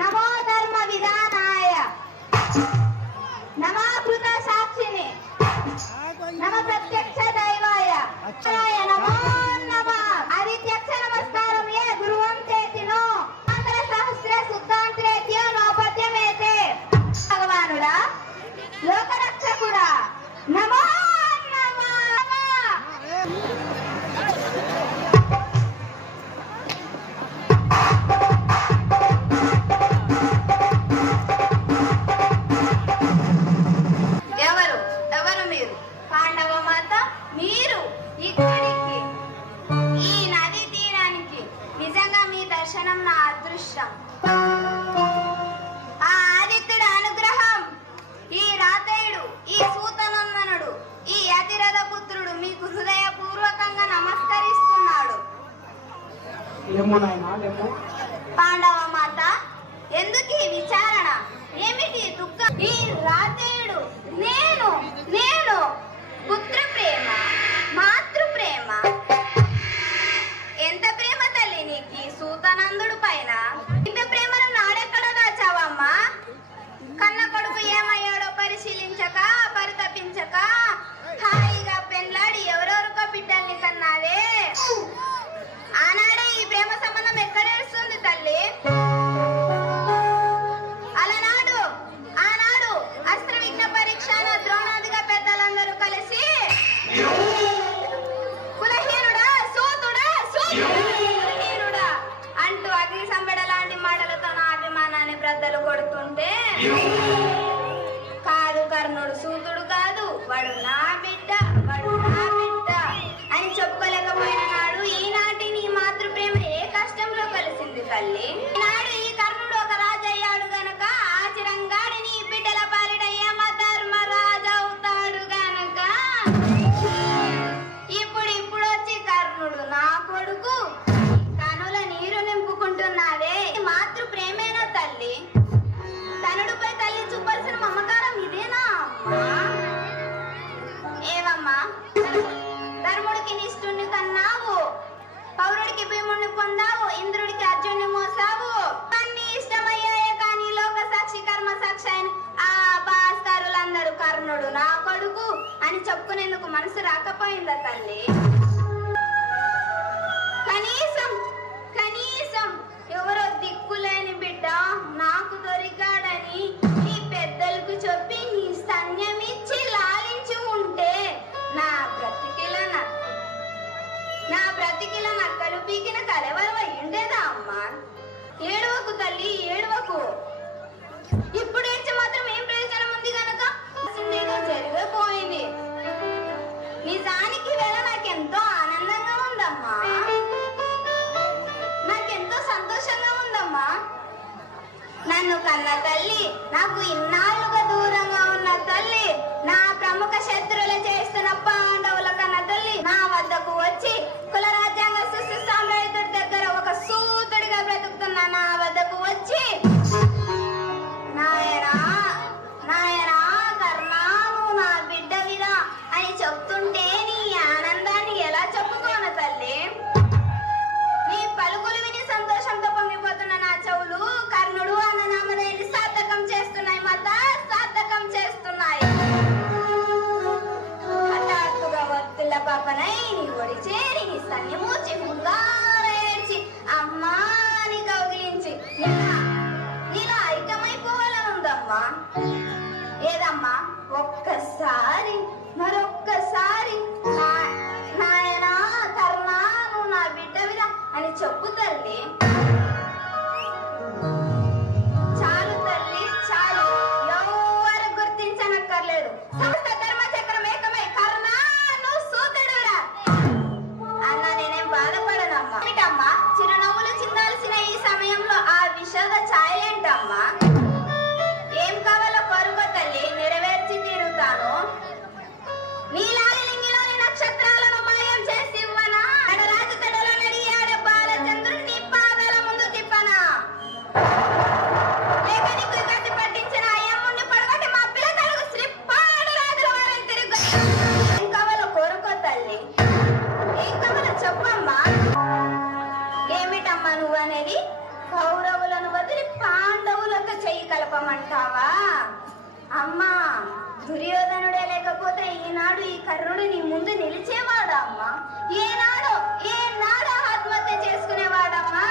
నమో ధర్మ విధానాయ నమాకృత సాక్షిని నమ ప్రత్యక్ష దైవాయ నమో నమ ఆదిత్యక్ష నమస్కారం ఏ గురువం చేతినో మంత్ర సహస్ర శుద్ధాంత్రేత్యో నోపద్యమేతే భగవానుడా లోకరక్షకుడా నమో నమ. ఎవరు మీరు? పాండవ మాత, మీరు ఇక్కడికి ఈ నది తీరానికి నిజంగా మీ దర్శనం నా అదృష్టం. ఆ ఆదిత్యుడు అనుగ్రహం, ఈ రాతేయుడు, ఈ సూతనందనుడు, ఈ అతిరథ పుత్రుడు మీకు హృదయపూర్వకంగా నమస్కరిస్తున్నాడు. పాండవ మాత, ఎందుకు ఈ విచారణ? ఏమిటి దుఃఖం? ఈ రాతేయుడు నేను పుత్ర ప్రేమ, మాతృ ప్రేమ, ఎంత ప్రేమ తల్లి నీకు సూతనందుడు పైన. ఇంత ప్రేమను నాడెక్కడ దాచావమ్మా? కన్న కొడుకు ఏమయ్యాడో పరిశీలించక పరితపించక హాయిగా పెళ్ళాడి ఎవరెవరికో బిడ్డల్ని కన్నావే. ఆనాడే ఈ ప్రేమ సంబంధం ఎక్కడేస్తుంది తల్లి? ఆనాడు అస్త్ర విఘ్న పరీక్షణ ద్రోణాదిగా పెద్దలందరూ కలిసి కులహీనుడా సూతుడా కులహీనుడా అంటూ అగ్ని సంబడ లాంటి మాటలతో నా అభిమానాన్ని బ్రద్దలు కొడుతుంటే, కాదు కర్ణుడు సూతుడు కాదు, వాడు నా బిడ్డ అని చెప్పుకోలేకపోయిన నాడు ఈనాటి నీ మాతృప్రేమ ఏ కష్టంలో కలిసింది తల్లి? ఈనాడు ఈ కర్ణుడు ఒక రాజయ్యాడు గనక ఆచిరంగాడి నీ బిడ్డల పాలిట యమ ధర్మరాజు అవుతాడు గనక ఇప్పుడు వచ్చి కర్ణుడు నా కొడుకు కనుల నీరు నింపుకుంటున్నావే. మాతృ ప్రేమేనా తల్లి? తనుడుపై తల్లి చూపాల్సిన మమకారం ఇదేనా అమ్మా? ఏవమ్మా, ధర్ముడికి నిష్ఠుణ్ణి కన్నావు, పౌరుడికి భీముణ్ణి పొందావు, ఇంద్రుడికి అర్జున్ని మోసావు. అన్ని ఇష్టమయ్యాయే కానీ లోక సాక్షి కర్మ సాక్షి అయిన ఆ భాస్కరులందరూ కర్ణుడు నా కొడుకు అని చెప్పుకునేందుకు మనసు రాకపోయిందా తల్లి? కనీసం ఎవరో దిక్కులేని బిడ్డ నాకు దొరికాడని నీ పెద్దలకు చెప్పి నీ స్తన్యమిచ్చి లాలించి ఉంటే నా బ్రతికిల నక్కలు పీకిన కలవరవ ఉండేదా అమ్మా? ఏడవకు తల్లి, ఏడవకు. ఇప్పుడు ఏడ్చి మాత్రం ఏం ప్రయోజనం ఉంది గనక జరిగిపోయింది. నిజానికి వేళ నాకెంతో ఆనందంగా ఉందమ్మా, నాకెంతో సంతోషంగా ఉందమ్మా. నన్ను కన్న తల్లి, నాకు ఇన్నాళ్ళుగా దూరంగా ఉన్న తల్లి, నా ప్రముఖ శత్రువులు చేస్తున్న పాండవుల కన్న తల్లి నా వద్దకు వచ్చి కుల రాజ్యాంగ సృష్టి సామ్రాజ్యుడి దగ్గర ఒక సూతుడిగా బ్రతుకుతున్న నా వద్దకు వచ్చి, నాయనా కర్ణాను నా బిడ్డవిరా అని చెప్తుంటే నీ ఆనందాన్ని ఎలా చెప్పుకోను తల్లి? నీ పలుకులు విని సంతోషంతో పొంగిపోతున్న నా చెవులు కర్ణుడు అన్న నామదేని సార్థకం చేస్తున్నాయి మాత, సార్థకం చేస్తున్నాయి. హఠాత్తుగా వత్తుల పాపనై నీ ఒడి చేరి నీ సన్నిమూర్చి హుంగారేర్చి అమ్మా అని కౌగిలించి నీలా ఐక్యమైపోవాలనుందమ్మా. ఏదమ్మా, ఒక్కసారి మరొక్కసారి నాయనా కర్ణాను నా బిడ్డవిరా అని చెప్పు తల్లి. చాలు తల్లి, చాలు. ఎవరు గుర్తించనక్కర్లేదు. సమస్త ధర్మ చక్రం ఏకమై కర్ణాను సూతుడురా అన్న నేనేం బాధపడనమ్మా. ఏమిటమ్మా చిరునవ్వులు చిందాల్సిన ఈ సమయంలో ఆ విషాద ఛాయలేంటమ్మా? ఏం కావాలో చెప్పమంటావా? అమ్మా, దుర్యోధనుడే లేకపోతే ఈనాడు ఈ కర్ణుడు నీ ముందు నిలిచేవాడా అమ్మా? ఏనాడు ఆత్మహత్య చేసుకునేవాడమ్మా?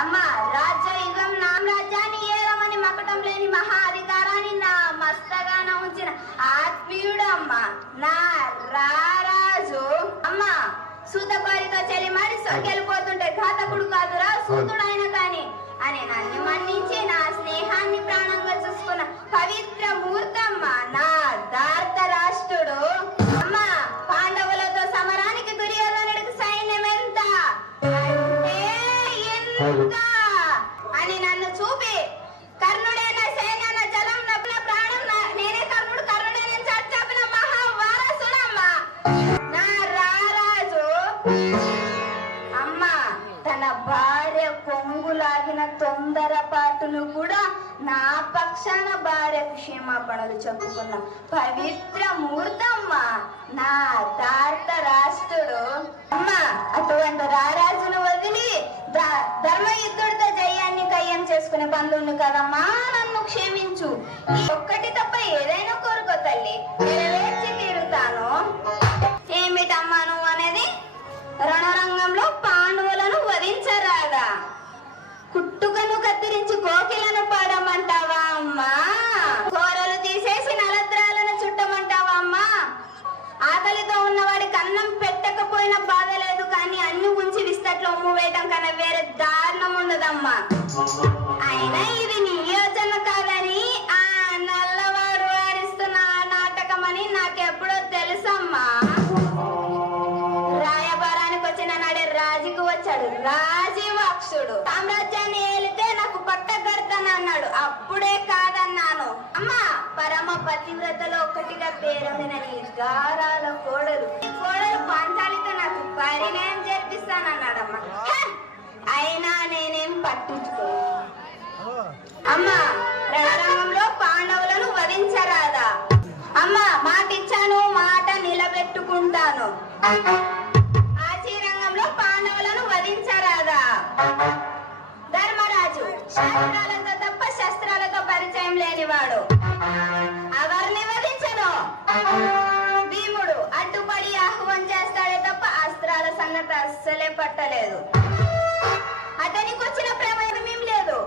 అమ్మా, రాజ్యయుగం నా రాజ్యాన్ని ఏలమని మకటం లేని మహా అధికారాన్ని నా మస్తగాన ఉంచిన ఆత్మీయుడమ్మా నా రారాజు. అమ్మా, సూతకోరితో చెలిమాడి సొక్కెళ్ళిపోతుంటే ఘాతకుడు కాదురా సూతుడైన కాని అని నన్ను మన్నించి నా స్నేహాన్ని ప్రాణంగా చూసుకున్న పవిత్ర మూర్తమ్మ నా ధార్తరాష్ట్రుడు. అమ్మా, పాండవులతో సమరానికి దుర్యోధనుడికి సైన్యం ఎంత అంటే ఎంత అని నన్ను చూపి కర్ణుడైన సేన జలం నప్పుల ప్రాణం నేనే కర్ణుడే నేను చచ్చాపిన మహావారసుడమ్మా నా రారాజు. అమ్మా, తన భార్య కొంగులాగిన తొందరపాటును కూడా నా పక్షాన భార్యకు క్షేమాపణలు చెప్పుకున్న పవిత్ర మూర్తమ్మ నా ధార్తరాష్ట్రుడు. అమ్మా, అటువంటి రారాజును వదిలి ధర్మయుద్ధుడితో జయాన్ని కయ్యం చేసుకునే బంధువుని కదమ్మా, నన్ను క్షమించు. ఈ ఒక్కటి తప్ప ఏదైనా కోరుకో తల్లి, నెరవేర్చి తీరుతాను. ఏమిటమ్మా నువ్వు అనేది? రణరంగంలో పాండవులను వధించరాదా? కుట్టుకను కత్తిరించి కోకిలను పాడమంటావా అమ్మా? కూరలు తీసేసి నలద్రాలను చుట్టమంటావా అమ్మా? ఆకలితో ఉన్నవాడికి అన్నం పెట్టకపోయినా బాధ లేదు, కానీ అన్ని ఉంచి విస్తట్లో ఉమ్ము వేయటం కన్నా వేరే దారుణం ఉండదమ్మా. అయినా ఇది నీ యోచన కాదని ఆ నల్లవాడు వారిస్తున్న నాటకం అని నాకెప్పుడో తెలుసమ్మా. రాయబారానికి వచ్చిన నాడే రాజుకు వచ్చాడు రాజీవాక్షుడు. సామ్రాజ్యాన్ని ఏలితే నాకు పట్టగడతానన్నాడు, అప్పుడే కాదన్నాను. అమ్మా, పరమ పతివ్రతలో ఒకటిగా పేరొందిన నీ గారాల కోడలు పాంచాలితో నాకు పరిణయం జరిపిస్తానన్నాడమ్మా. అయినా నేనేం పట్టించుకో. అమ్మా, రణరంగంలో పాండవులను వధించరాదా? అమ్మా, మాటిచ్చాను, మాట నిలబెట్టుకుంటాను. ఆచీరంగంలో పాండవులను వధించరాదా? ధర్మరాజు శాస్త్రాలతో తప్ప శస్త్రాలతో పరిచయం లేనివాడు, ఎవరిని వధించను. భీముడు అడ్డుపడి ఆహ్వానం చేస్తాడే తప్ప అస్త్రాల సంగతి అస్సలే పట్టలేదు. అతనికి వచ్చిన ప్రేమ ఏమీ లేదు.